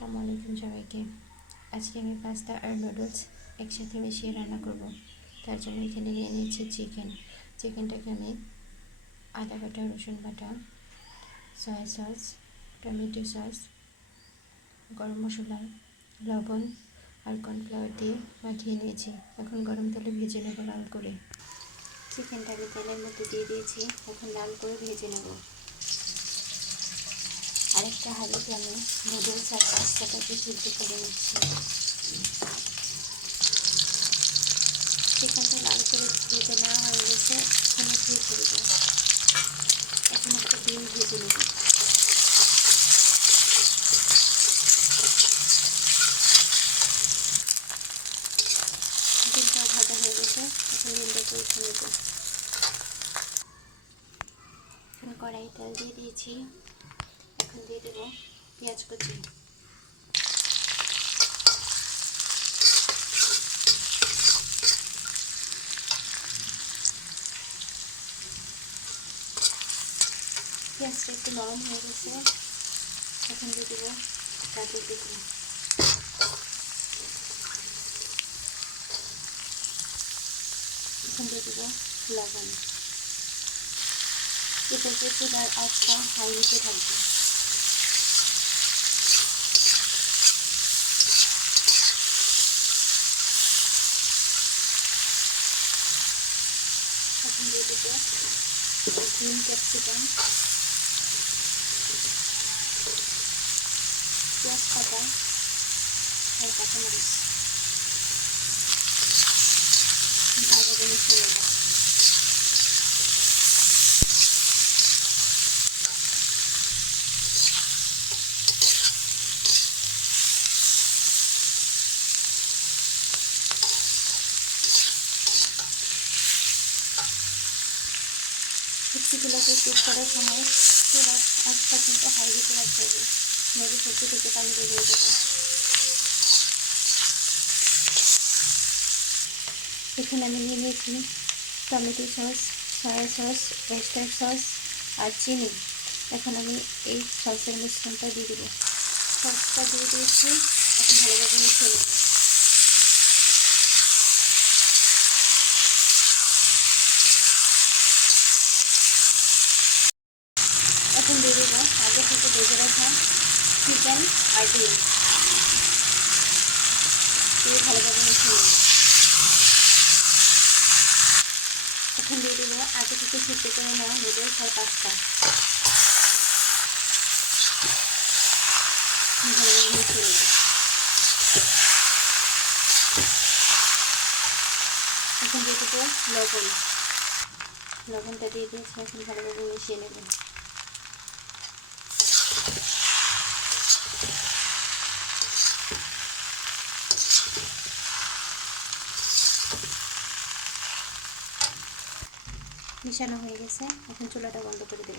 আসসালামু আলাইকুম সবাইকে। আজকে আমি পাস্তা আর নুডলস একসাথে মিশিয়ে রান্না করব। তার জন্য এখানে নিয়ে নিয়েছি চিকেনটাকে আমি আদা বাটা, রসুন বাটা, সয়া সস, টমেটো সস, গরম মশলা, লবণ আর কর্নফ্লাওয়ার দিয়ে মাখিয়ে নিয়েছি। এখন গরম তেলে ভেজে নেব লাল করে। চিকেনটা আমি তেলের মধ্যে দিয়ে দিয়েছি, এখন লাল করে ভেজে নেব। আরেকটা হাঁড়িতে আমি নুডলস আর পাস্তাটাকে সিদ্ধ করে নিচ্ছি। চিকেনটা লাল করে ভেজে নেওয়া হয়ে গেছে, এখানে দিয়ে করব। এখন একটা ডিম ভেজে নেব। ডিমটাও ভাজা হয়ে গেছে, এখন ডিমটাকে উঠে নেব। এখন কড়াই তেল দিয়ে দিয়েছি, এখন দিয়ে দেবো পেঁয়াজ কুচি। পেঁয়াজটা একটু নরম হয়ে গেছে, এখন দিয়ে দেবো গাজর টুকরো। এখন দিয়ে দেবো লবণ। এটাকে চুলার আঁচটা হাই হিটে থাকবে। এখন দিয়ে দেবো গ্রিন ক্যাপসিকাম, পেঁয়াজ কাটা আর কাঁচামরিচ ভালোভাবে মিশিয়ে নেব। সবজিগুলোকে কুক করার সময় চুলার আঁচটা কিন্তু হাই হিটে রাখতে হবে, নইলে সবজি থেকে পানি বেরিয়ে যাবে। এখানে আমি নিয়ে নিয়েছি tomato sauce, soya sauce, oyster sauce আর চিনি। এখন আমি এই সসের মিশ্রণটা দিয়ে দেবো। সসটা দিয়ে দিয়েছি, এখন ভালোভাবে মিশিয়ে নেব। এখন দিয়ে দেবো আগে থেকে ভেজে রাখা চিকেন আর ডিম দিয়ে ভালোভাবে মিশিয়ে নেব। এখন দিয়ে দেবো আগে থেকে সিদ্ধ করে নেওয়া নুডলস আর পাস্তা। ভালোভাবে মিশিয়ে নেব। এখন দিয়ে দেবো লবণটা দিয়ে দিয়েছি, এখন ভালোভাবে মিশিয়ে নেব। মিশানো হয়ে গেছে, এখন চুলাটা বন্ধ করে দেব।